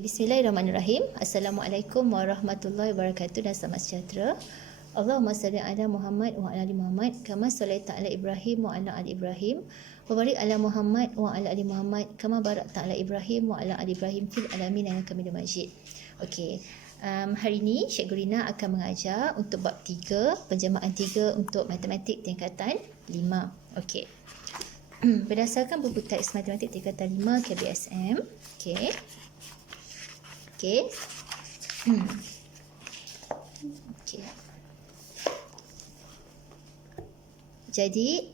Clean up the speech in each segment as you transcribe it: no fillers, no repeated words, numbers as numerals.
Bismillahirrahmanirrahim. Assalamualaikum warahmatullahi wabarakatuh dan selamat sejahtera. Allahumma salli ala Muhammad wa ala ali Muhammad kama sallaita ala Ibrahim wa ala ali Ibrahim wa barik ala Muhammad wa ala ali Muhammad kama barakta ala Ibrahim wa ala ali Ibrahim fil alamin innaka Hamidum Majid. Okey. Hari ini Cikgu Rina akan mengajar untuk bab 3, penjemaah 3 untuk matematik tingkatan 5. Okey. Berdasarkan buku teks matematik tingkatan 5 KBSM. Okey. Okey. Okey. Jadi,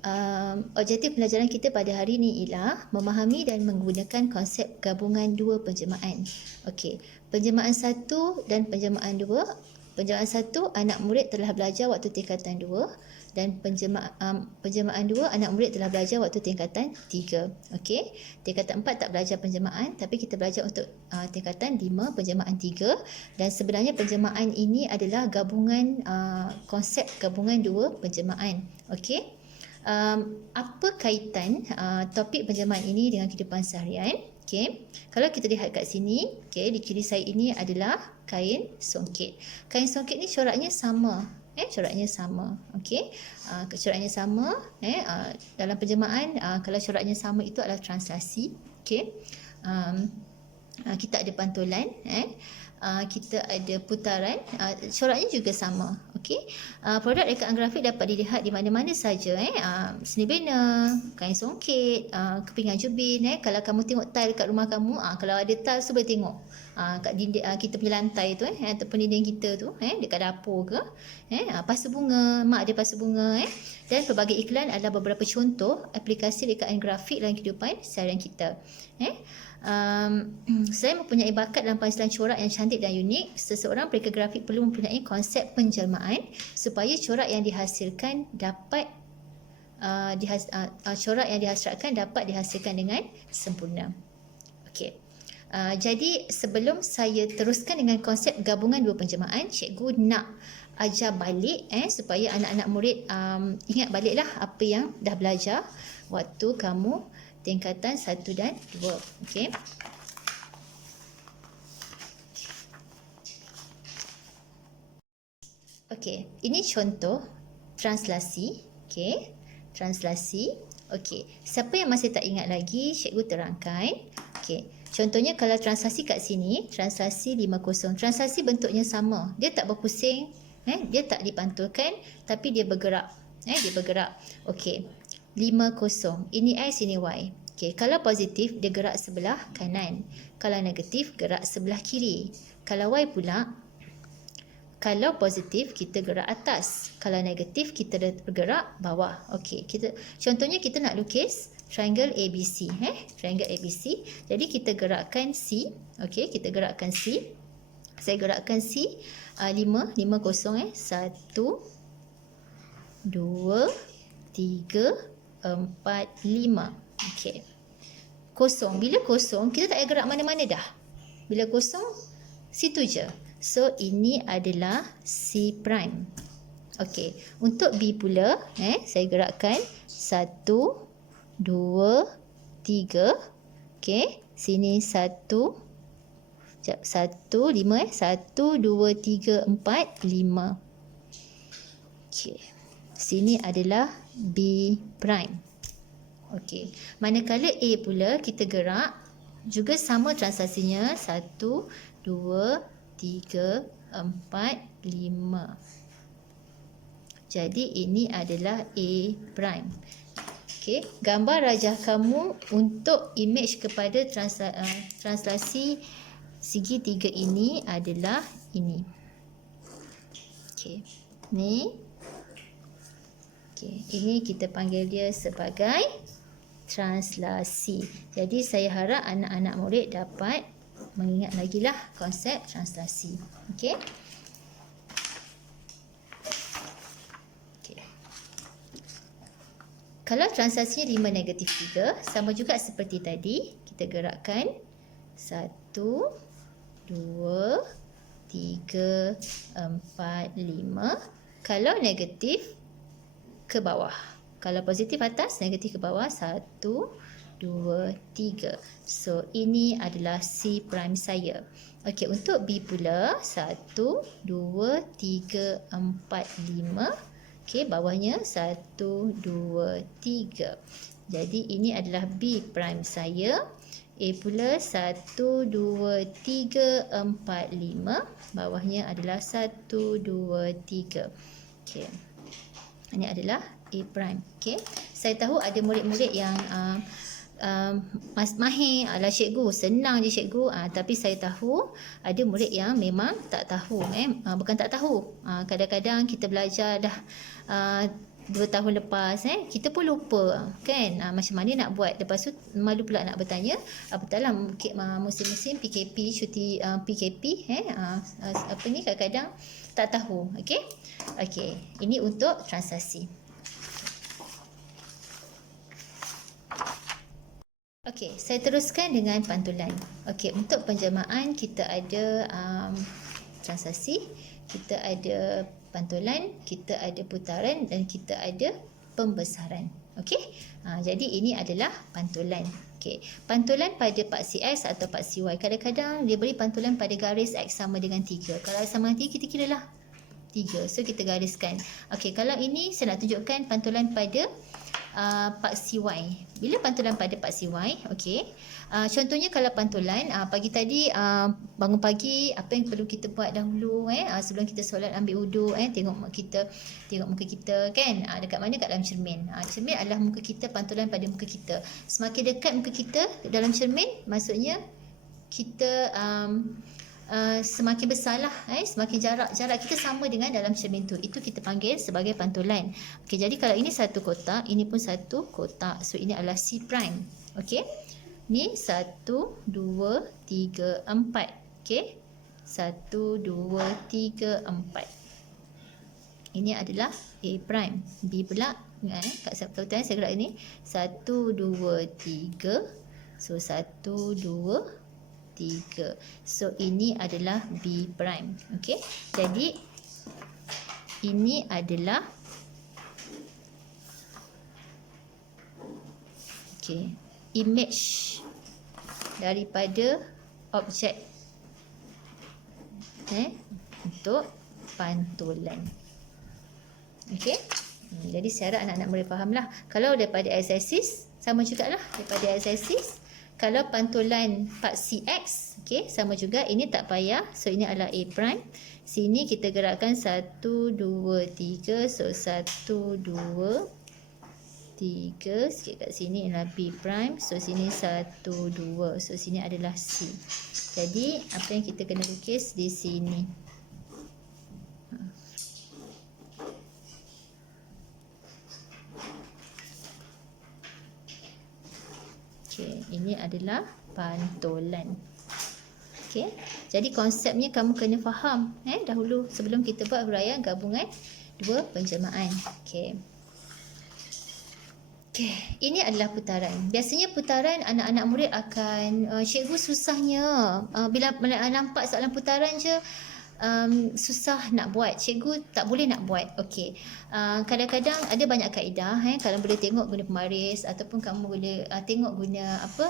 objektif pelajaran kita pada hari ini ialah memahami dan menggunakan konsep gabungan dua penjemaan. Okey. Penjemaan 1 dan penjemaan 2. Penjemaan 1 anak murid telah belajar waktu tingkatan 2 dan penjemaan 2 anak murid telah belajar waktu tingkatan 3. Okey. Tingkatan 4 tak belajar penjemaan tapi kita belajar untuk tingkatan 5 penjemaan 3 dan sebenarnya penjemaan ini adalah gabungan konsep gabungan dua penjemaan. Okey. Apa kaitan topik penjemaan ini dengan kehidupan seharian? Okey. Kalau kita lihat kat sini, okey, di kiri saya ini adalah kain songket. Kain songket ni coraknya sama. Coraknya sama. Okey. Coraknya sama, dalam penjemaan kalau coraknya sama itu adalah translasi. Okey. Kita ada pantulan, kita ada putaran, coraknya juga sama. Okey. Produk rekaan grafik dapat dilihat di mana-mana saja, seni bina, kain songket, kepingan jubin. Kalau kamu tengok tile kat rumah kamu, kalau ada tile tu boleh tengok kat dinding kita punya lantai tu, ataupun dinding kita tu, dekat dapur ke, pasu bunga, mak ada pasu bunga, dan pelbagai iklan adalah beberapa contoh aplikasi rekaan grafik dalam kehidupan seharian kita. Selain mempunyai bakat dalam penghasilan corak yang cantik dan unik, seseorang pereka grafik perlu mempunyai konsep penjelmaan supaya corak yang dihasilkan dapat dihasilkan dengan sempurna. Okey. Jadi sebelum saya teruskan dengan konsep gabungan dua penjemaan, cikgu nak ajar balik supaya anak-anak murid ingat baliklah apa yang dah belajar waktu kamu tingkatan 1 dan 2. Okey. Okey, ini contoh translasi. Okey. Translasi. Okey. Siapa yang masih tak ingat lagi, cikgu terangkan. Okey. Contohnya kalau translasi kat sini, translasi 50. Translasi bentuknya sama. Dia tak berpusing, dia tak dipantulkan tapi dia bergerak. Dia bergerak. Okey. 50. Ini X, ini Y. Okey, kalau positif dia gerak sebelah kanan. Kalau negatif gerak sebelah kiri. Kalau Y pula, kalau positif kita gerak atas. Kalau negatif kita bergerak bawah. Okey, contohnya kita nak lukis triangle ABC, triangle ABC. Jadi kita gerakkan C. Okey, kita gerakkan C. Saya gerakkan C 50. 1 2 3 4 5. Okey. Kosong. Bila kosong, kita tak payah gerak mana-mana dah. Bila kosong, situ je. So, ini adalah C prime. Okey. Untuk B pula, saya gerakkan 1 2 3. Okey. Sini 1 5. 1 2 3 4 5. Okey. Sini adalah B prime. Okey. Manakala A pula kita gerak juga sama transaksinya 1 2 3 4 5. Jadi ini adalah A prime. Okey, gambar rajah kamu untuk image kepada translasi segi 3 ini adalah ini. Okey. Ni. Okey, ini kita panggil dia sebagai translasi. Jadi saya harap anak-anak murid dapat mengingat lagi lah konsep translasi. Okey. Kalau translasinya 5 negatif 3, sama juga seperti tadi. Kita gerakkan 1, 2, 3, 4, 5. Kalau negatif, ke bawah. Kalau positif atas, negatif ke bawah. 1, 2, 3. So, ini adalah C prime saya. Okey, untuk B pula 1, 2, 3, 4, 5. Okey, bawahnya 1, 2, 3. Jadi ini adalah B prime saya. A pula 1, 2, 3, 4, 5. Bawahnya adalah 1, 2, 3. Okey. Ini adalah A prime. Okey. Saya tahu ada murid-murid yang mahir, alah cikgu senang je cikgu, tapi saya tahu ada murid yang memang tak tahu, bukan tak tahu, kadang-kadang kita belajar dah 2 tahun lepas, kita pun lupa kan, macam mana nak buat. Lepas tu malu pula nak bertanya, apatah lah musim-musim PKP, cuti PKP, apa ni, kadang-kadang tak tahu. Okey, okey, ini untuk transaksi. Okey, saya teruskan dengan pantulan. Okey, untuk penjemahan kita ada transaksi, kita ada pantulan, kita ada putaran dan kita ada pembesaran. Okey, jadi ini adalah pantulan. Okey, pantulan pada paksi X atau paksi Y. Kadang-kadang dia beri pantulan pada garis X sama dengan 3. Kalau X sama dengan 3, kita kira lah 3. So, kita gariskan. Okey, kalau ini saya nak tunjukkan pantulan pada paksi Y. Bila pantulan pada paksi Y, okey. Contohnya kalau pantulan pagi tadi, bangun pagi, apa yang perlu kita buat dahulu, sebelum kita solat, ambil wuduk, tengok muka kita kan, dekat mana? Kat dalam cermin. Cermin adalah muka kita, pantulan pada muka kita. Semakin dekat muka kita dalam cermin, maksudnya kita semakin besarlah, semakin jarak kita sama dengan dalam cermin tu. Itu kita panggil sebagai pantulan. Okey, jadi kalau ini satu kotak, ini pun satu kotak. So ini adalah C prime. Okey. Ni 1, 2, 3, 4. Okey. 1, 2, 3, 4. Ini adalah A prime. B pula, kat sepuluh saya gerak ini 1, 2, 3. So 1, 2, 3. So ini adalah B prime. Okey. Jadi ini adalah image daripada objek untuk pantulan. Okey. Jadi saya harap anak-anak boleh fahamlah. Kalau daripada x-axis sama jugalah, daripada x-axis. Kalau pantulan paksi X, okey, sama juga. Ini tak payah. So ini adalah A prime. Sini kita gerakkan 1, 2, 3. So 1, 2, 3. Sikit kat sini adalah B prime. So sini 1, 2. So sini adalah C. Jadi apa yang kita kena lukis di sini? Ini adalah pantulan. Okey. Jadi konsepnya kamu kena faham dahulu sebelum kita buat huraian gabungan dua penjemahan. Okey. Okey, ini adalah putaran. Biasanya putaran anak-anak murid akan cikgu susahnya bila nampak soalan putaran je susah nak buat. Cikgu tak boleh nak buat. Okey. Kadang-kadang ada banyak kaedah, kalau boleh tengok guna pemaris ataupun kamu boleh tengok guna apa,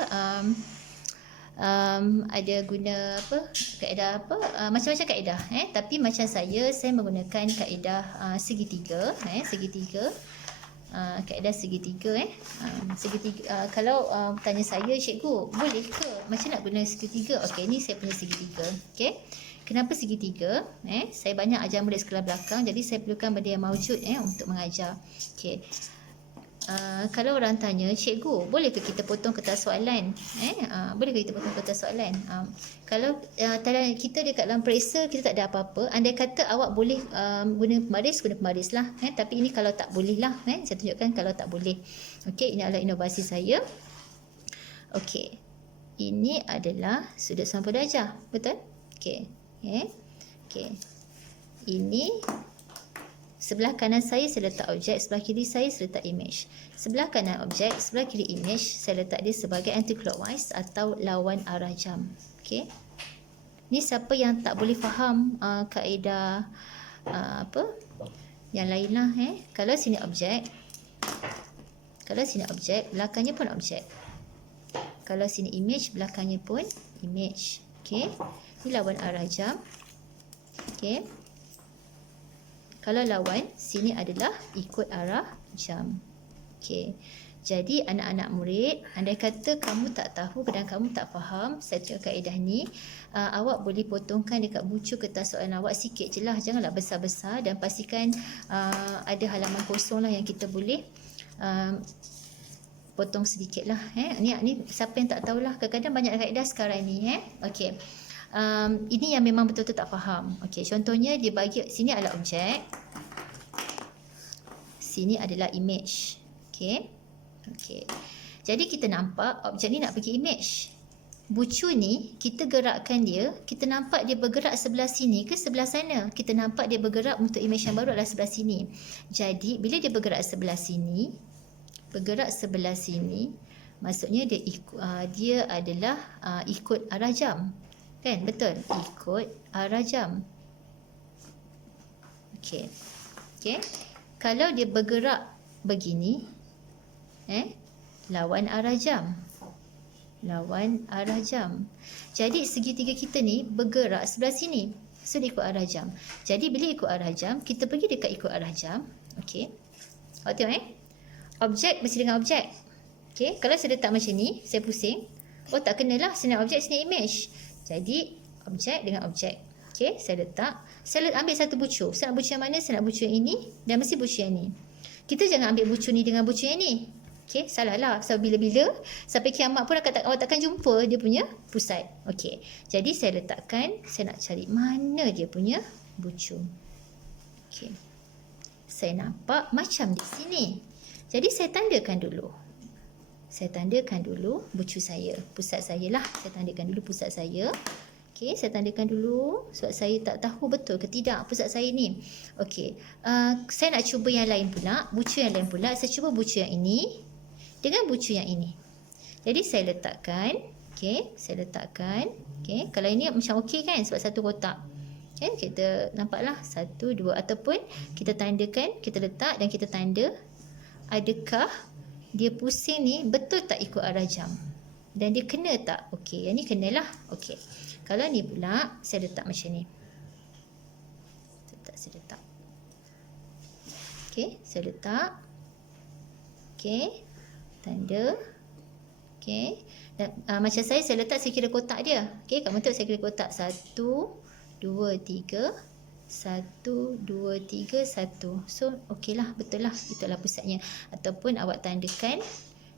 ada guna apa, kaedah apa, macam-macam kaedah, tapi macam saya menggunakan kaedah segitiga, segitiga. Kaedah segitiga, segitiga. Kalau tanya saya, cikgu boleh ke macam nak guna segitiga? Okey, ni saya punya segitiga. Okey. Kenapa segitiga? Saya banyak ajar murid sekolah belakang, jadi saya perlukan benda yang maujud untuk mengajar. Okey. Kalau orang tanya, cikgu, boleh ke kita potong kertas soalan? Boleh ke kita potong kertas soalan? Kalau kita dekat dalam periksa, kita tak ada apa-apa. Andai kata awak boleh guna pemaris lah. Tapi ini kalau tak boleh lah. Saya tunjukkan kalau tak boleh. Okey, ini adalah inovasi saya. Okey. Ini adalah sudut 90 darjah. Betul? Okey. Okey. Ini sebelah kanan saya letak objek, sebelah kiri saya letak image. Sebelah kanan objek, sebelah kiri image, saya letak dia sebagai anti-clockwise atau lawan arah jam. Okey. Ni siapa yang tak boleh faham kaedah apa? Yang lain lah. Kalau sini objek, belakangnya pun objek. Kalau sini image, belakangnya pun image. Okey. Ini lawan arah jam. Okey. Kalau lawan, sini adalah ikut arah jam. Okey. Jadi anak-anak murid, andai kata kamu tak tahu dan kamu tak faham satu kaedah ni, awak boleh potongkan dekat bucu kertas soalan awak sikit je lah. Janganlah besar-besar dan pastikan ada halaman kosong lah yang kita boleh potong sedikit lah. Ni siapa yang tak tahulah. Kadang-kadang banyak kaedah sekarang ni. Okey. Ini yang memang betul-betul tak faham. Okey, contohnya dia bagi sini adalah objek. Sini adalah image. Okey. Okey. Jadi kita nampak objek ni nak pergi image. Bucu ni kita gerakkan dia, kita nampak dia bergerak sebelah sini ke sebelah sana. Kita nampak dia bergerak untuk image yang baru adalah sebelah sini. Jadi bila dia bergerak sebelah sini, maksudnya dia adalah ikut arah jam. Kan? Betul? Ikut arah jam. Okey. Okey. Kalau dia bergerak begini, lawan arah jam. Lawan arah jam. Jadi segitiga kita ni bergerak sebelah sini. So dia ikut arah jam. Jadi bila ikut arah jam, kita pergi dekat ikut arah jam. Okey. Awak tengok objek mesti dengan objek. Okey, kalau saya letak macam ni, saya pusing. Oh tak kenalah, sini objek, sini image. Jadi objek dengan objek. Okey, saya letak. Saya ambil satu bucu. Saya nak bucu yang mana? Saya nak bucu yang ini dan mesti bucu yang ni. Kita jangan ambil bucu ni dengan bucu yang ni. Okey, salah lah. So, bila-bila sampai kiamat pun awak takkan jumpa dia punya pusat. Okey, jadi saya letakkan, saya nak cari mana dia punya bucu. Okey, saya nampak macam di sini. Jadi saya tandakan dulu. Saya tandakan dulu bucu saya, pusat saya lah. Saya tandakan dulu pusat saya. Okey, saya tandakan dulu sebab saya tak tahu betul ke tidak pusat saya ni. Okey, saya nak cuba yang lain pula, bucu yang lain pula. Saya cuba bucu yang ini dengan bucu yang ini. Jadi saya letakkan, okey, saya letakkan, okey. Kalau ini macam okey kan sebab satu kotak. Okey, kita nampaklah 1 2 ataupun kita tandakan, kita letak dan kita tanda adakah dia pusing ni betul tak ikut arah jam. Dan dia kena tak? Okey, yang ni kenalah. Okey. Kalau ni pula saya letak macam ni. Saya letak. Okey, saya letak. Okey. Tanda. Okey. Dan macam saya letak, saya kira kotak dia. Okey, kat bentuk saya kira kotak 1 2 3 1 2 3 1. So okeylah, betul lah, itulah pusatnya. Ataupun awak tandakan,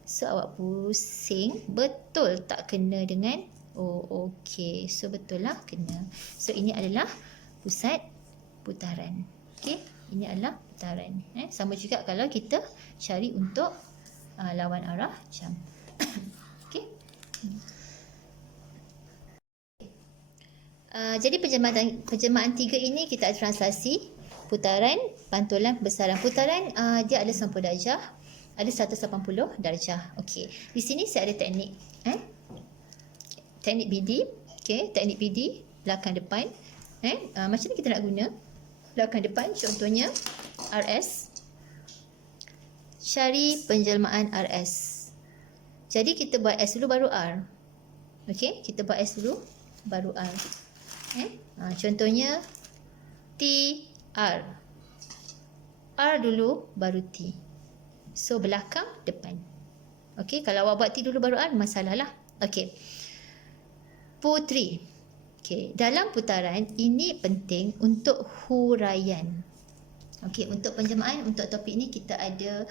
so awak pusing betul tak kena dengan, oh okey, so betul lah kena. So ini adalah pusat putaran. Okey, ini adalah putaran. Sama juga kalau kita cari untuk lawan arah jam. Okey. Jadi penjelmaan 3 ini kita ada translasi, putaran, pantulan, besaran. Putaran dia ada 90 darjah, ada 180 darjah. Okey. Di sini saya ada teknik teknik BD. Okey, teknik BD belakang depan. Macam ni kita nak guna belakang depan, contohnya RS. Cari penjelmaan RS. Jadi kita buat S dulu baru R. Okey, kita buat S dulu baru R. Contohnya TR. R dulu baru T. So belakang depan. Okey, kalau awak buat T dulu baru R, masalah lah. Okey. Putri. Okey, dalam putaran ini penting untuk huraian. Okey, untuk penjelmaan untuk topik ni kita ada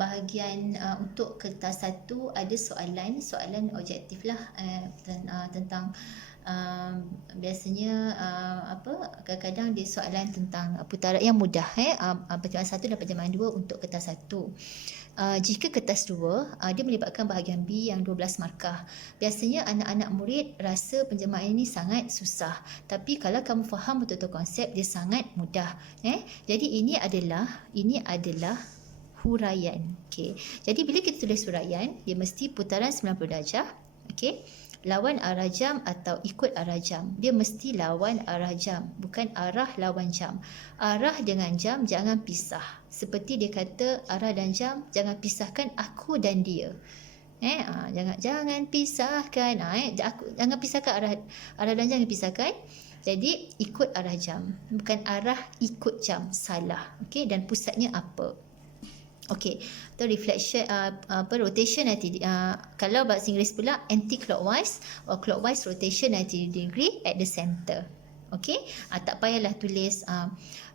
bahagian untuk kertas 1 ada soalan objektif lah tentang biasanya kadang-kadang dia soalan tentang putaran yang mudah penjelmaan 1 dan penjelmaan 2 untuk kertas 1. Jika kertas 2 dia melibatkan bahagian B yang 12 markah. Biasanya anak-anak murid rasa penjelmaan ini sangat susah, tapi kalau kamu faham betul-betul konsep, dia sangat mudah. Jadi ini adalah huraian. Okey. Jadi bila kita tulis huraian, dia mesti putaran 90 darjah. Okey. Lawan arah jam atau ikut arah jam. Dia mesti lawan arah jam, bukan arah lawan jam. Arah dengan jam jangan pisah. Seperti dia kata arah dan jam jangan pisahkan aku dan dia. Jangan pisahkan. Jangan pisahkan arah dan jangan pisahkan. Jadi ikut arah jam, bukan arah ikut jam, salah. Okey, dan pusatnya apa? Okey, atau reflection rotation 90 kalau bahasa Inggeris pula anti clockwise or clockwise rotation 90 degree at the center. Okey, tak payahlah tulis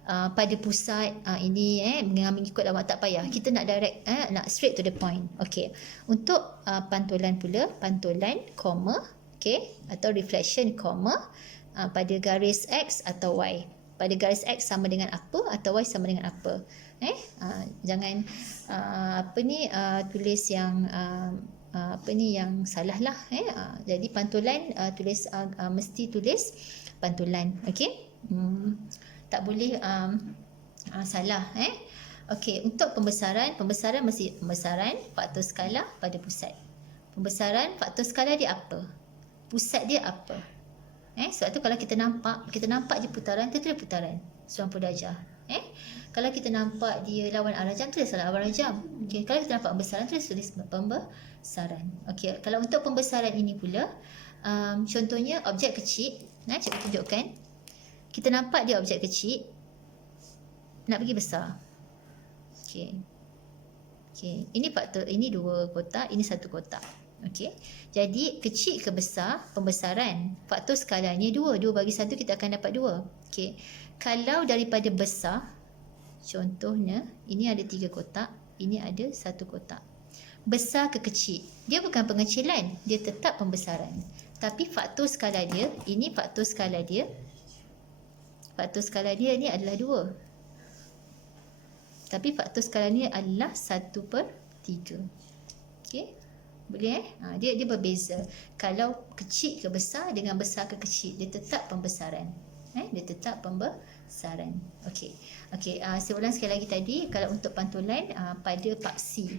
pada pusat ini mengikut lawak, tak payah. Kita nak direct nak straight to the point. Okey. Untuk pantulan pula, pantulan koma, okey, atau reflection koma pada garis X atau Y. Pada garis X sama dengan apa atau Y sama dengan apa. Jangan tulis yang yang salah lah. Jadi pantulan mesti tulis pantulan. Okey. Tak boleh salah. Okey, untuk pembesaran mesti pembesaran faktor skala pada pusat. Pembesaran faktor skala dia apa? Pusat dia apa? Sebab tu kalau kita nampak je putaran, tu putaran 90 darjah. Kalau kita nampak dia lawan arah jam, tulis lawan arah jam. Okey, kalau kita nampak pembesaran, tulis pembesaran. Okey, kalau untuk pembesaran ini pula, contohnya objek kecil, cikgu tunjukkan. Kita nampak dia objek kecil, nak pergi besar. Okey. Ini faktor, ini 2 kotak, ini 1 kotak. Okey. Jadi kecil ke besar, pembesaran faktor skalanya 2. 2 bagi 1 kita akan dapat 2. Okey. Kalau daripada besar, contohnya ini ada 3 kotak, ini ada 1 kotak. Besar ke kecil, dia bukan pengecilan, dia tetap pembesaran. Tapi faktor skala dia, ini faktor skala dia. Faktor skala dia ni adalah 2. Tapi faktor skala ni adalah 1/3. Okey. Boleh dia berbeza. Kalau kecil ke besar dengan besar ke kecil, dia tetap pembesaran. Dia tetap pembesaran. Okey. Saya ulang sekali lagi tadi, kalau untuk pantulan pada paksi.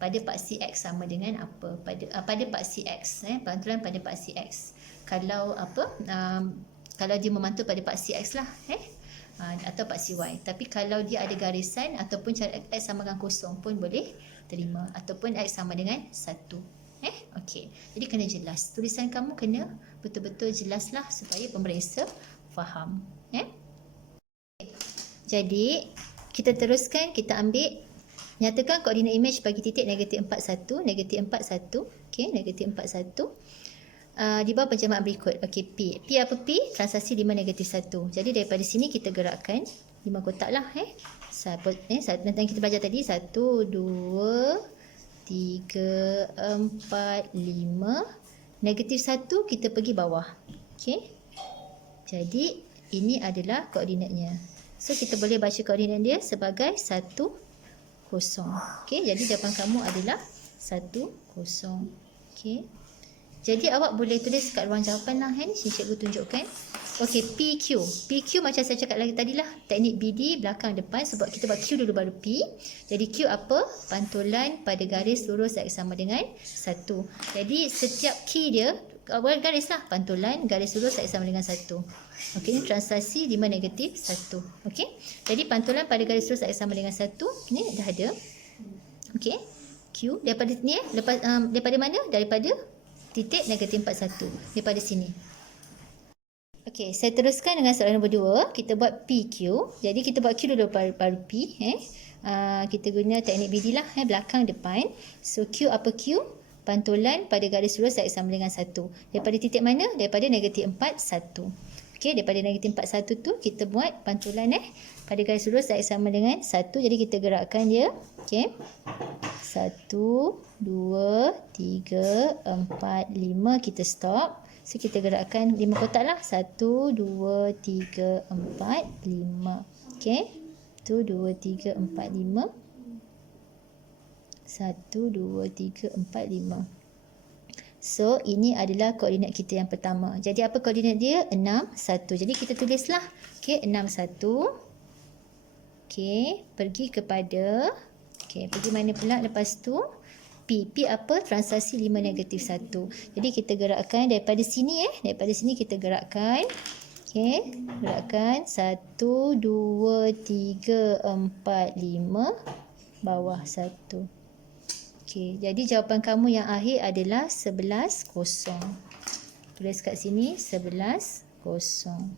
Pada paksi X sama dengan apa? Pada paksi X, pantulan pada paksi X. Kalau kalau dia memantul pada paksi X lah, atau paksi Y. Tapi kalau dia ada garisan ataupun cara X sama dengan kosong pun boleh terima, ataupun X sama dengan 1. Okey. Jadi kena jelas. Tulisan kamu kena betul-betul jelas lah supaya pemeriksa faham. Jadi kita teruskan, kita ambil, nyatakan koordinat imej bagi titik negatif 41, negatif 41. Okey, negatif 41. Di bawah penjemahan berikut. Okey, P. P apa P? Transaksi 5 negatif 1. Jadi daripada sini kita gerakkan 5 kotak lah. Nanti kita belajar tadi 1, 2, 3, 4, 5. Negatif 1 kita pergi bawah. Okey. Jadi ini adalah koordinatnya. So kita boleh baca koordinat dia sebagai 1, 0. Okey, jadi jawapan kamu adalah 1, 0. Okey. Jadi awak boleh tulis kat ruang jawapan lah, cikgu tunjukkan. Okey, PQ. PQ macam saya cakap lagi tadi lah, teknik BD belakang depan, sebab kita buat Q dulu baru P. Jadi Q apa? Pantulan pada garis lurus X sama dengan 1. Jadi setiap key dia, awal garis lah, pantulan garis lurus X sama dengan 1. Okey, ini transaksi 5 negatif 1. Okey. Jadi pantulan pada garis lurus X sama dengan 1, ni dah ada. Okey. Q daripada ni daripada mana? Daripada titik negatif 41. Daripada sini. Okey, saya teruskan dengan soalan nombor 2. Kita buat PQ. Jadi kita buat Q dulu baru P. Kita guna teknik BD lah, belakang depan. So Q apa Q? Pantulan pada garis lurus X sama dengan 1. Daripada titik mana? Daripada negatif 41. Okey, daripada negatif 41 tu kita buat pantulan pada garis lurus X sama dengan 1. Jadi kita gerakkan dia. Okey. 1, 2, 3, 4, 5. Kita stop. So kita gerakkan 5 kotak lah. 1, 2, 3, 4, 5. Okey. 1, 2, 3, 4, 5. 1, 2, 3, 4, 5. So ini adalah koordinat kita yang pertama. Jadi apa koordinat dia? 6, 1. Jadi kita tulislah. Okey, 6, 1. Okey, pergi kepada, okey, pergi mana pula lepas tu? P. P apa? Transaksi 5 negatif 1. Jadi kita gerakkan daripada sini daripada sini kita gerakkan. Okey, gerakkan 1, 2, 3, 4, 5, bawah 1. Okey, jadi jawapan kamu yang akhir adalah 11 kosong. Tulis kat sini 11 kosong.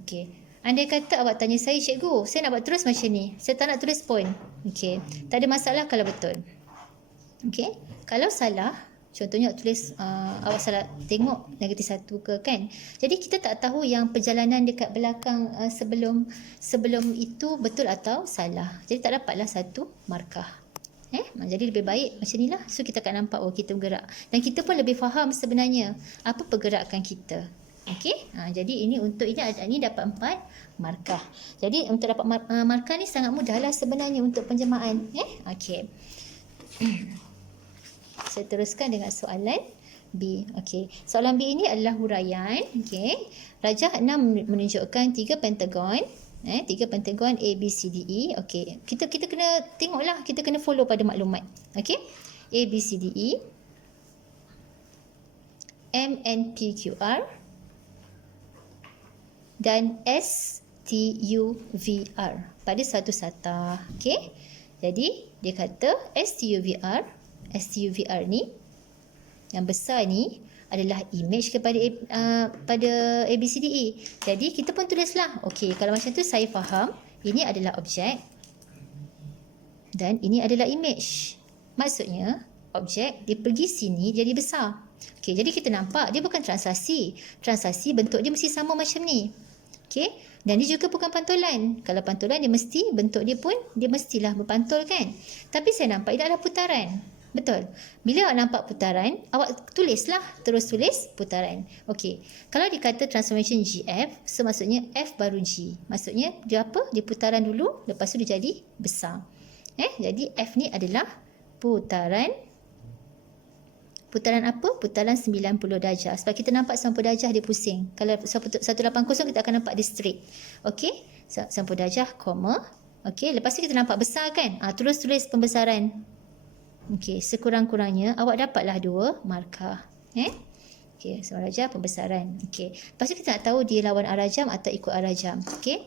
Okey. Andai kata awak tanya saya, cikgu, saya nak buat terus macam ni. Saya tak nak tulis poin. Okey. Tak ada masalah kalau betul. Okey. Kalau salah, contohnya awak tulis awak salah tengok negatif 1 ke kan. Jadi kita tak tahu yang perjalanan dekat belakang sebelum itu betul atau salah. Jadi tak dapatlah 1 markah. Jadi lebih baik macam inilah. So kita akan nampak kita bergerak. Dan kita pun lebih faham sebenarnya apa pergerakan kita. Okey. Jadi ini untuk ini dapat 4 markah. Jadi untuk dapat markah ni sangat mudahlah sebenarnya untuk penjemahan. Okey. Saya teruskan dengan soalan B. Okey. Soalan B ini adalah huraian. Okey. Rajah 6 menunjukkan 3 pentagon. 3 pentagon A, B, C, D, E. Okey. Kita kena tengoklah, kita kena follow pada maklumat. Okey. A, B, C, D, E. M, N, P, Q, R. Dan S, T, U, V, R. Pada satu satah. Okey. Jadi, dia kata S, T, U, V, R. S, T, U, V, R ni, yang besar ni, adalah image kepada pada ABCDE. Jadi kita pun tulislah. Okey, kalau macam tu saya faham ini adalah objek dan ini adalah image. Maksudnya objek dia pergi sini jadi besar. Okey, jadi kita nampak dia bukan translasi. Translasi bentuk dia mesti sama macam ni. Okey, dan dia juga bukan pantulan. Kalau pantulan dia mesti bentuk dia pun dia mestilah berpantul kan. Tapi saya nampak ini adalah putaran. Betul. Bila awak nampak putaran, awak tulislah, terus tulis putaran. Okey. Kalau dikata transformation GF, so maksudnya F baru G. Maksudnya dia apa? Dia putaran dulu, lepas tu dia jadi besar. Jadi F ni adalah putaran apa? Putaran 90 darjah. Sebab kita nampak 90 darjah dia pusing. Kalau 180 kita akan nampak dia straight. Okey. 90 darjah, koma. Okey. Lepas tu kita nampak besar kan? Terus tulis pembesaran. Okey, sekurang-kurangnya awak dapatlah 2 markah. Okey, so darjah pembesaran. Okey. Lepas tu kita nak tahu dia lawan arah jam atau ikut arah jam. Okey.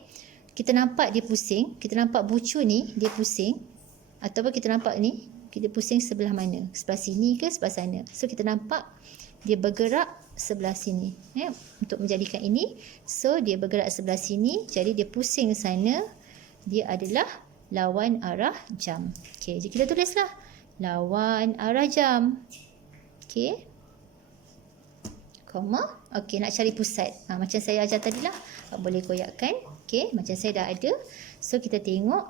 Kita nampak dia pusing, kita nampak bucu ni dia pusing ataupun kita nampak ni kita pusing sebelah mana? Sebelah sini ke sebelah sana? So kita nampak dia bergerak sebelah sini. Untuk menjadikan ini, so dia bergerak sebelah sini, jadi dia pusing sana, dia adalah lawan arah jam. Okey, jadi kita tulislah lawan arah jam. Okey. Koma. Okey, nak cari pusat. Macam saya ajar tadi lah. Boleh koyakkan. Okey, macam saya dah ada. So, kita tengok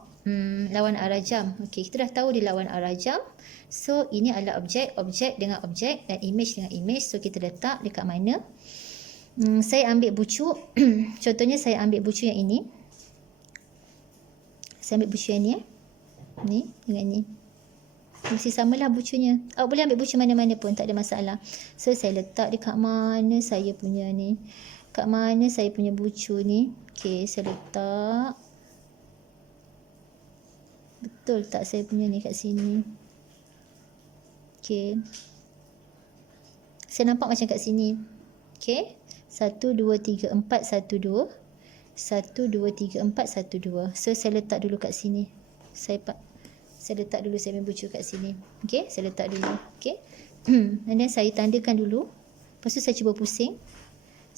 lawan arah jam. Okey, kita dah tahu dia lawan arah jam. So, ini adalah objek dengan objek dan image dengan image. So, kita letak dekat mana? Saya ambil bucu. Contohnya, saya ambil bucu yang ini. Saya ambil bucu yang ni. Ni dengan ni. Mesti samalah bucunya. Awak boleh ambil bucu mana-mana pun, tak ada masalah. So, saya letak dekat mana saya punya ni. Kat mana saya punya bucu ni. Okey, saya letak. Betul tak saya punya ni kat sini? Okey. Saya nampak macam kat sini. Okey. 1, 2, 3, 4, 1, 2. 1, 2, 3, 4, 1, 2. So, saya letak dulu kat sini. Saya letak dulu saya punya bucu kat sini. Okey, saya letak dulu. Okey. And then saya tandakan dulu. Lepas tu saya cuba pusing.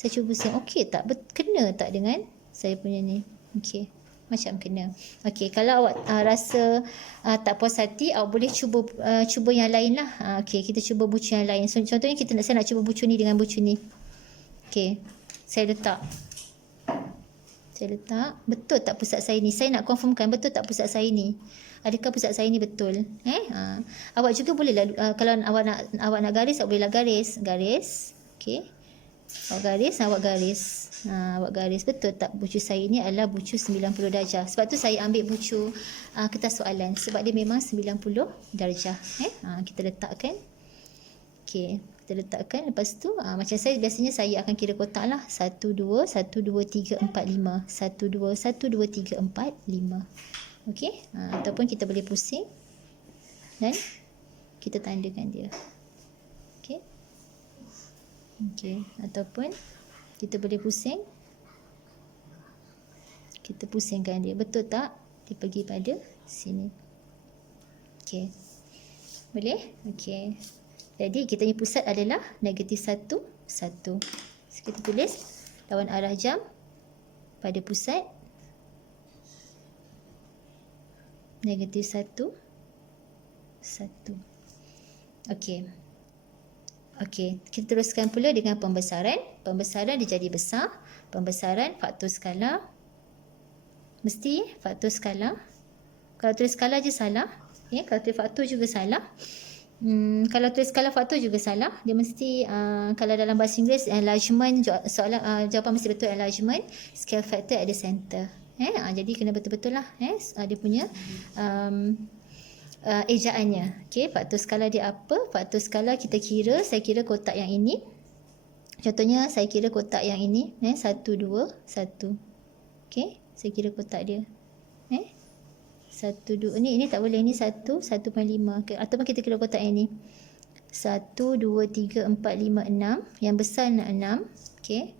Okey tak? Kena tak dengan saya punya ni? Okey. Macam kena. Okey, kalau awak rasa tak puas hati, awak boleh cuba yang lain lah. Okey, kita cuba bucu yang lain. So, contohnya saya nak cuba bucu ni dengan bucu ni. Okey. Saya letak. Betul tak pusat saya ni? Saya nak confirmkan betul tak pusat saya ni? Adakah pusat saya ni betul? Awak juga boleh lah, kalau awak nak garis, awak bolehlah garis. Okey. Awak garis. Betul tak bucu saya ni adalah bucu 90 darjah? Sebab tu saya ambil bucu kertas soalan. Sebab dia memang 90 darjah. Kita letakkan. Okey. Kita letakkan. Lepas tu macam saya biasanya saya akan kira kotak lah. 1, 2, 1, 2, 3, 4, 5. 1, 2, 1, 2, 3, 4, 5. Okey. Ataupun kita boleh pusing. Dan kita tandakan dia. Okey. Okey. Ataupun kita boleh pusing. Kita pusingkan dia. Betul tak? Dia pergi pada sini. Okey. Boleh? Okey. Jadi kita punya pusat adalah negatif 1, 1. So, kita tulis lawan arah jam pada pusat negatif 1, 1. Okey. Okey, kita teruskan pula dengan pembesaran. Pembesaran dia jadi besar. Pembesaran faktor skala. Mesti faktor skala. Kalau tulis skala je salah. Okay, kalau tulis faktor juga salah. Kalau tulis skala faktor juga salah. Dia mesti, kalau dalam bahasa Inggeris, enlargement, soalan jawapan mesti betul enlargement. Scale factor at the center. Jadi kena betul-betul lah. Dia punya ejaannya. Okey, faktor skala dia apa? Faktor skala kita kira, saya kira kotak yang ini. Contohnya saya kira kotak yang ini, 1 2 1. Okey, saya kira kotak dia. 1 2 ini tak boleh, ini 1 1.5. Okay. Ataupun kita kira kotak yang ini. 1 2 3 4 5 6. Yang besar 6. Okey.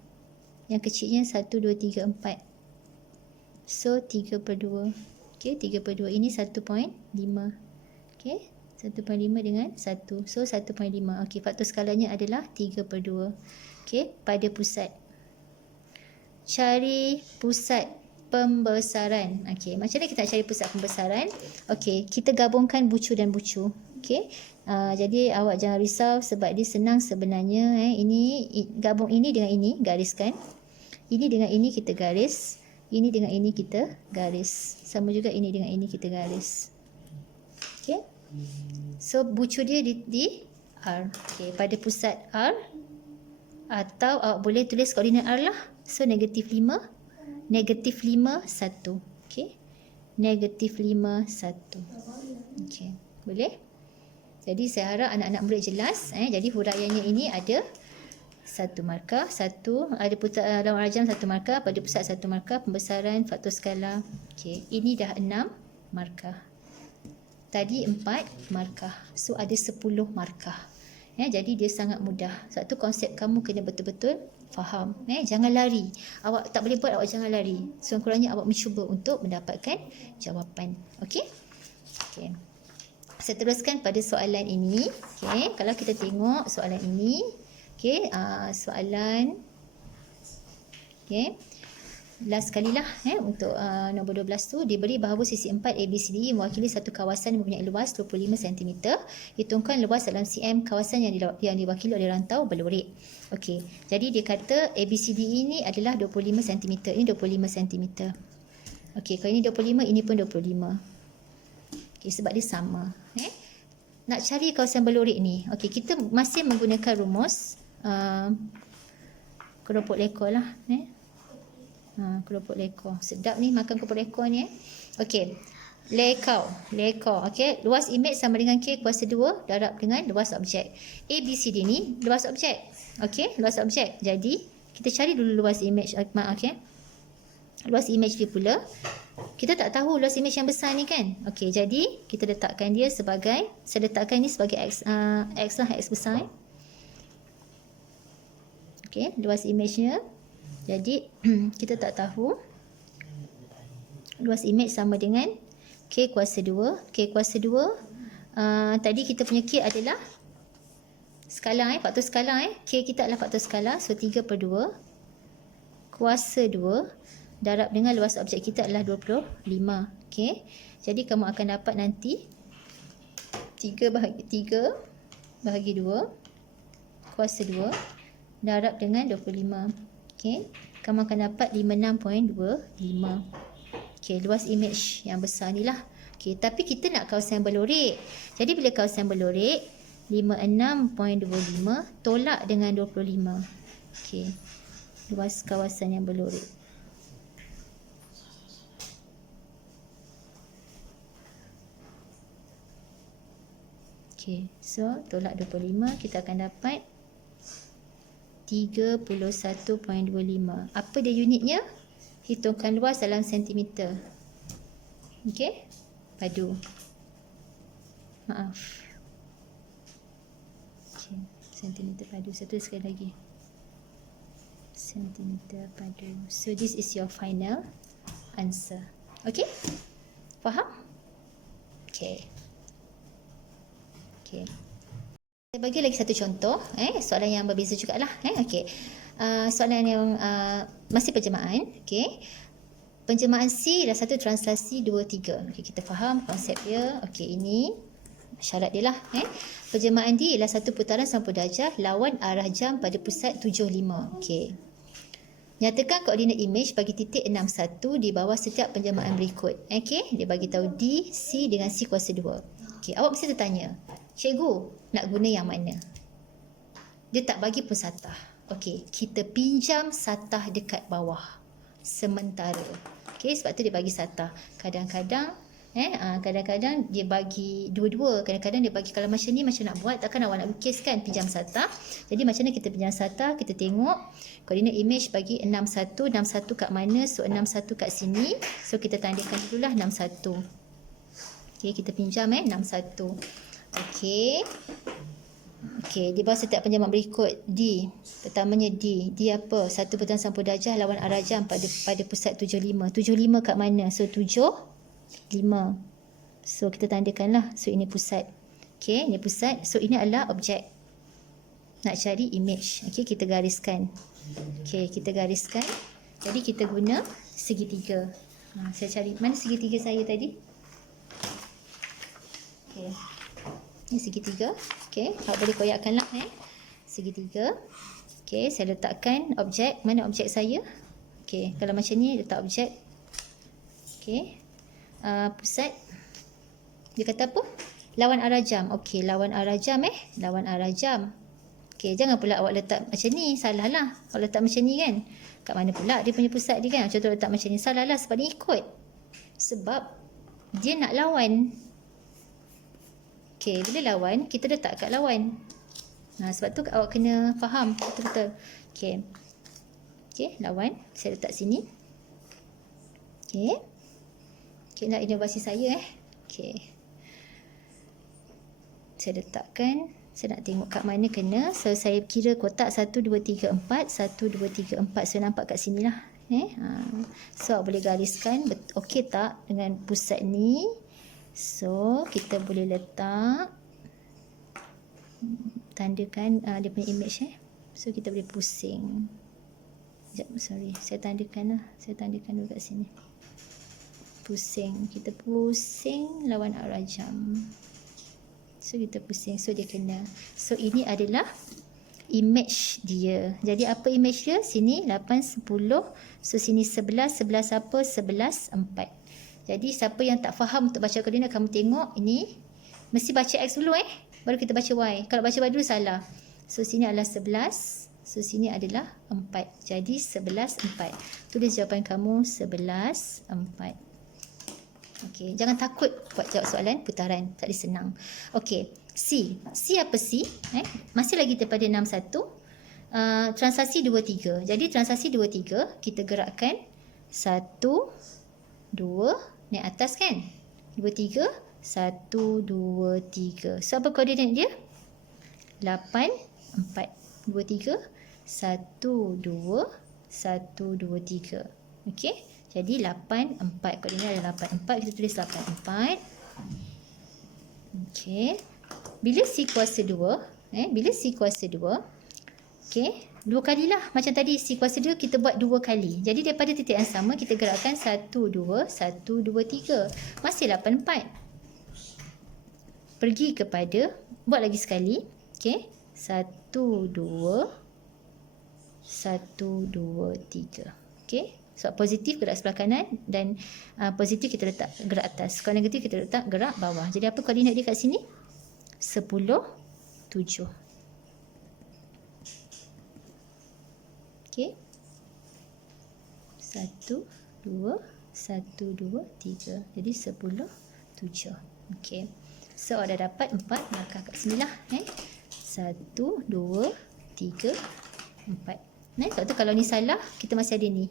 Yang kecilnya 1 2 3 4. So 3/2. Okey, 3/2 ini 1.5. Okey, 1.5 dengan 1. So 1.5. Okey, faktor skalanya adalah 3/2. Okey, pada pusat. Cari pusat pembesaran. Okey, macam mana kita nak cari pusat pembesaran? Okey, kita gabungkan bucu dan bucu. Okey. Jadi awak jangan risau sebab dia senang sebenarnya. Ini gabung ini dengan ini, gariskan. Ini dengan ini kita garis. Ini dengan ini kita garis. Sama juga ini dengan ini kita garis. Okey. So bucu dia di R. Okey, pada pusat R. Atau awak boleh tulis koordinat R lah. So negatif 5. Negatif 5, 1. Okey. Negatif 5, 1. Okey. Boleh? Jadi saya harap anak-anak murid jelas. Jadi huraiannya ini ada 1 markah. Ada lawan arah jam 1 markah. Pada pusat 1 markah. Pembesaran faktor skala. Okey. Ini dah 6 markah. Tadi 4 markah. So ada 10 markah. Jadi dia sangat mudah. Satu konsep kamu kena betul-betul faham. Jangan lari. Awak tak boleh buat, awak jangan lari. Sekurang-kurangnya awak mencuba untuk mendapatkan jawapan. Okey? Okey. Saya teruskan pada soalan ini. Okey, kalau kita tengok soalan ini. Okey, soalan. Okey. Last sekali lah untuk nombor 12 tu, diberi bahawa sisi 4 ABCD mewakili satu kawasan yang mempunyai luas 25 cm. Hitungkan luas dalam cm kawasan yang diwakili oleh rantau berlurik. Okey, jadi dia kata ABCD ini adalah 25 cm. Ini 25 cm. Okey, kalau ini 25, ini pun 25. Okey, sebab dia sama. Nak cari kawasan berlurik ni. Okey, kita masih menggunakan rumus keropok lekor lah. Keropok lekor. Sedap ni makan keropok lekor ni. Okey. Lekor. Okey. Luas imej sama dengan K kuasa 2 darab dengan luas objek. ABCD ni luas objek. Okey. Luas objek. Jadi, kita cari dulu luas imej. Okey. Luas imej dia pula. Kita tak tahu luas imej yang besar ni kan. Okey. Jadi, kita letakkan dia sebagai, saya letakkan ni sebagai X lah. X besar. Okey. Luas imejnya. Jadi, kita tak tahu luas imej sama dengan K kuasa 2. K kuasa 2, tadi kita punya K adalah skala, faktor skala. K kita adalah faktor skala. So, 3/2 kuasa 2 darab dengan luas objek kita adalah 25. Okey. Jadi, kamu akan dapat nanti 3 bahagi 2 kuasa 2 darab dengan 25. Okey, kamu akan dapat 56.25. Okey, luas imej yang besar ni lah. Okey, tapi kita nak kawasan berlurik. Jadi bila kawasan berlurik 56.25 tolak dengan 25. Okey, luas kawasan yang berlurik. Okey, so tolak 25 kita akan dapat 31.25. Apa dia unitnya? Hitungkan luas dalam sentimeter. Okey? Padu. Maaf. Okey, sentimeter padu. Saya tulis sekali lagi. Sentimeter padu. So this is your final answer. Okey? Faham? Okey. Okey. Saya bagi lagi satu contoh, soalan yang berbeza jugalah, okey. Soalan yang masih penjemahan, okey. Penjemahan C adalah satu translasi 2 3. Okey, kita faham konsep dia. Okey, ini syarat dia lah, Penjemahan D ialah satu putaran 90 darjah lawan arah jam pada pusat 75. Okey. Nyatakan koordinat imej bagi titik 61 di bawah setiap penjemahan berikut. Okey, dia bagi tahu D, C dengan C kuasa 2. Okey, awak mesti tertanya, cikgu, nak guna yang mana? Dia tak bagi pun satah. Okey, kita pinjam satah dekat bawah sementara. Okey, sebab tu dia bagi satah. Kadang-kadang kadang-kadang dia bagi dua-dua. Kadang-kadang dia bagi, kalau macam ni macam nak buat, takkan awak nak lukiskan pinjam satah. Jadi macam mana kita pinjam satah? Kita tengok koordinat imej bagi 61. 61 kat mana? So 61 kat sini. So kita tandakan dululah 61. Okey, kita pinjam 61. Okey. Okey, di bawah setiap penjaman berikut D. Pertamanya D. D apa? 1 putaran 90 darjah lawan arah jam pada pusat 75. 75 kat mana? So 75. So kita tandakanlah. So ini pusat. Okey, ini pusat. So ini adalah objek. Nak cari image. Okey, kita gariskan. Okey, kita gariskan. Jadi kita guna segitiga. Saya cari mana segitiga saya tadi? Okey. Ini segitiga. Okey, awak boleh koyakkanlah segitiga. Okey, saya letakkan objek. Mana objek saya? Okey, kalau macam ni letak objek. Okey. Pusat. Dia kata apa? Lawan arah jam. Okey, lawan arah jam lawan arah jam. Okey, jangan pula awak letak macam ni. Salah lah. Awak letak macam ni kan. Kat mana pula dia punya pusat dia kan? Contoh letak macam ni. Salah lah sebab dia ikut. Sebab dia nak lawan. Okey, bila lawan, kita letak kat lawan. Sebab tu awak kena faham betul-betul. Okey. Okey, lawan. Saya letak sini. Okey. Okey, nak inovasi saya Okey. Saya letakkan. Saya nak tengok kat mana kena. So, saya kira kotak 1, 2, 3, 4. 1, 2, 3, 4. So, nampak kat sini lah. So, awak boleh gariskan. Okey tak dengan pusat ni? So, kita boleh letak, tandakan dia punya image So, kita boleh pusing. Sekejap, sorry. Saya tandakan lah. Saya tandakan dulu kat sini. Pusing. Kita pusing lawan arah jam. So, kita pusing. So, dia kena. So, ini adalah image dia. Jadi, apa image dia? Sini 8, 10. So, sini 11. 11 apa? 11, 4. Jadi siapa yang tak faham untuk baca koordinat, kamu tengok ini mesti baca X dulu baru kita baca Y. Kalau baca Y dulu salah. So sini adalah 11. So sini adalah 4. Jadi 11, 4. Tulis jawapan kamu 11, 4. Okey, jangan takut buat jawab soalan putaran, tak senang. Okey, C. C apa C? Masih lagi daripada 61. Transaksi 2 3. Jadi transaksi 2 3 kita gerakkan 1 2 naik atas kan? 2 3 1 2 3. So apa koordinat dia? 8 4 2 3 1 2 1 2 3. Okey. Jadi 8 4 koordinat ada 8 4. Kita tulis 8 4. Okey. Bila C kuasa 2, bila C kuasa 2, okey, 2 kalilah. Macam tadi C kuasa 2 kita buat 2 kali. Jadi daripada titik yang sama kita gerakkan 1 2 1 2 3. Masih 8 4. Pergi kepada, buat lagi sekali. Okey. 1 2 1 2 3. Okey. So positif gerak sebelah kanan dan positif kita letak gerak atas. Kalau negatif kita letak gerak bawah. Jadi apa koordinat dia kat sini? 10 7. Okey. 1 2 1 2 3. Jadi 10 7. Okey. So ada dapat 4 markah kat sinilah 1 2 3 4. Sebab tu kalau ni salah kita masih ada ni.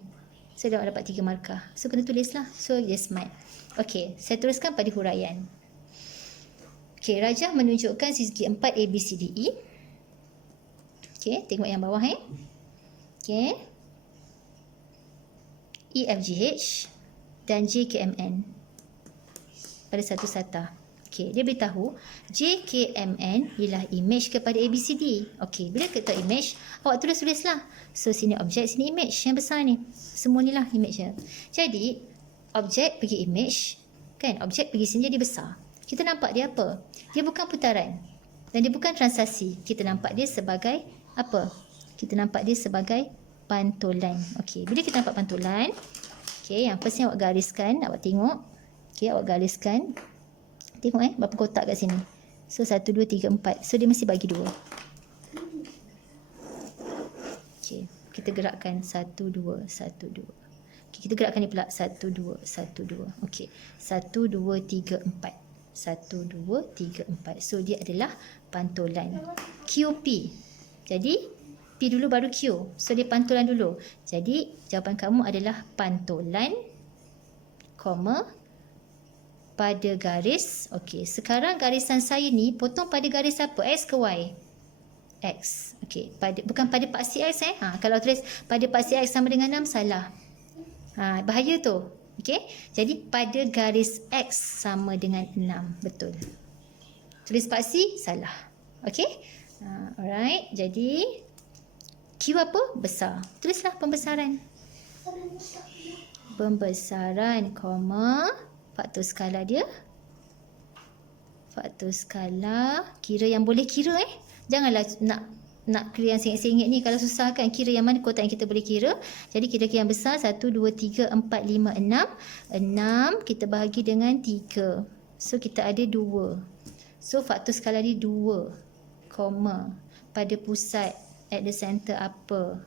So dah dapat 3 markah. So kena tulislah. So dia smart. Okey, saya teruskan pada huraian. Okey, rajah menunjukkan segi 4 A B C D E. Okey, tengok yang bawah Okey. E F G H dan J K M N pada satu satah. Okey, dia beritahu JKMN ialah image kepada ABCD. Okey, bila kita image, awak tulislah. So sini objek, sini image yang besar ni. Semua ni lah image dia. Jadi objek pergi image, kan? Objek pergi sini jadi besar. Kita nampak dia apa? Dia bukan putaran. Dan dia bukan transaksi. Kita nampak dia sebagai apa? Kita nampak dia sebagai pantulan. Okey, bila kita nampak pantulan, okey, yang first ni awak gariskan, awak tengok. Okey, awak gariskan. Tengok berapa kotak kat sini. So 1, 2, 3, 4. So dia mesti bagi 2. Okey, kita gerakkan 1, 2, 1, 2. Okay, kita gerakkan ni pula 1, 2, 1, 2. Okey, 1, 2, 3, 4. 1, 2, 3, 4. So dia adalah pantulan QP. Jadi P dulu baru Q. So dia pantulan dulu. Jadi jawapan kamu adalah pantulan, pada garis. Okey, sekarang garisan saya ni potong pada garis apa? X ke Y? X. Okey, bukan pada paksi X kalau tulis pada paksi X sama dengan 6 salah. Bahaya tu. Okey, jadi pada garis X sama dengan 6. Betul. Tulis paksi salah. Okey? Alright. Jadi Q apa? Besar. Tulislah pembesaran. Pembesaran, faktor skala dia. Faktor skala, kira yang boleh kira Janganlah nak kira yang sengit-sengit ni, kalau susah kan, kira yang mana kotak yang kita boleh kira. Jadi kira-kira yang besar 1, 2, 3, 4, 5, 6. 6 kita bahagi dengan 3. So kita ada 2. So faktor skala dia 2, pada pusat, at the center apa?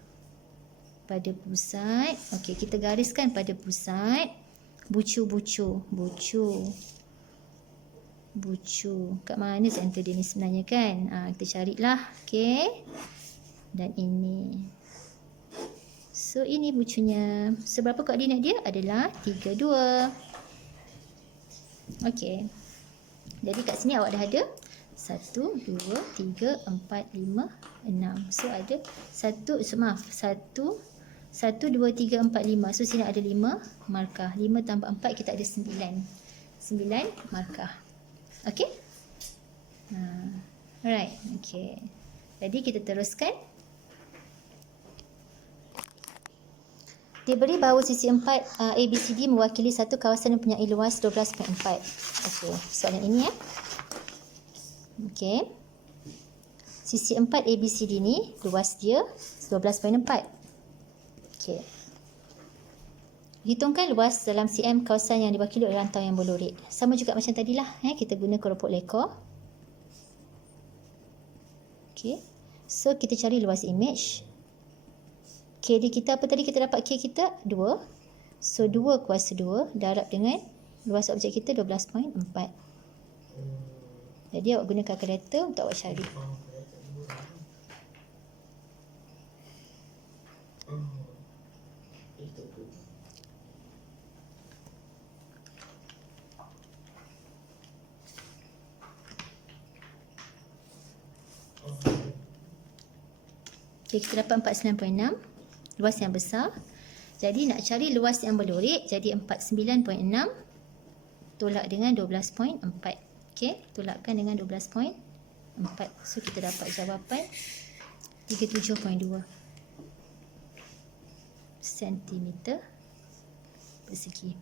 Pada pusat. Okey, kita gariskan pada pusat. Bucu. Kat mana center dia ni sebenarnya kan? Kita carilah. Okey. Dan ini. So ini bucunya. Seberapa koordinat dia? Adalah 3, 2. Okey. Jadi kat sini awak dah ada 1, 2, 3, 4, 5, 6. So ada 1, 2, 3, 4, 5. So sini ada 5 markah. 5 tambah 4 kita ada 9. 9 markah. Okey? Alright. Okey. Jadi kita teruskan. Diberi bahawa sisi 4 ABCD mewakili satu kawasan yang mempunyai luas 12.4. Okey, soalan ini Okey. Sisi 4 ABCD ni luas dia 12.4. Okey. Hitungkan luas dalam cm kawasan yang diwakili oleh rantau yang berlorek. Sama juga macam tadilah, kita guna keropok lekor. Okey. So kita cari luas image. K kita apa tadi? Kita dapat K kita 2. So 2 kuasa 2 darab dengan luas objek kita 12.4. Jadi awak guna kalkulator untuk awak cari. Okay, kita dapat 49.6. Luas yang besar. Jadi nak cari luas yang berlorek. Jadi 49.6 tolak dengan 12.4. Okey, tolakkan dengan 12.4. So kita dapat jawapan 37.2 sentimeter persegi.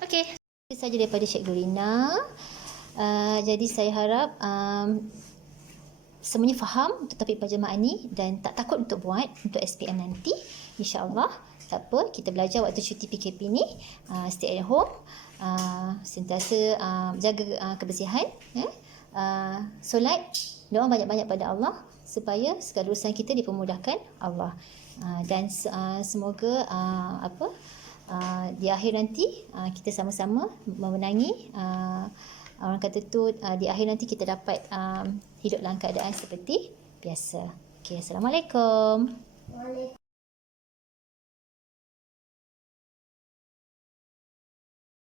Okey, itu saja daripada Cikgu Rina. Jadi saya harap semuanya faham untuk topik penjemaah ni dan tak takut untuk buat untuk SPM nanti. InsyaAllah. Tak apa, kita belajar waktu cuti PKP ni. Stay at home. Sentiasa jaga kebersihan. Solat. Doa banyak-banyak pada Allah supaya segala urusan kita dipermudahkan Allah. Dan semoga di akhir nanti kita sama-sama memenangi. Orang kata tu di akhir nanti kita dapat hidup dalam keadaan seperti biasa. Okay, Assalamualaikum.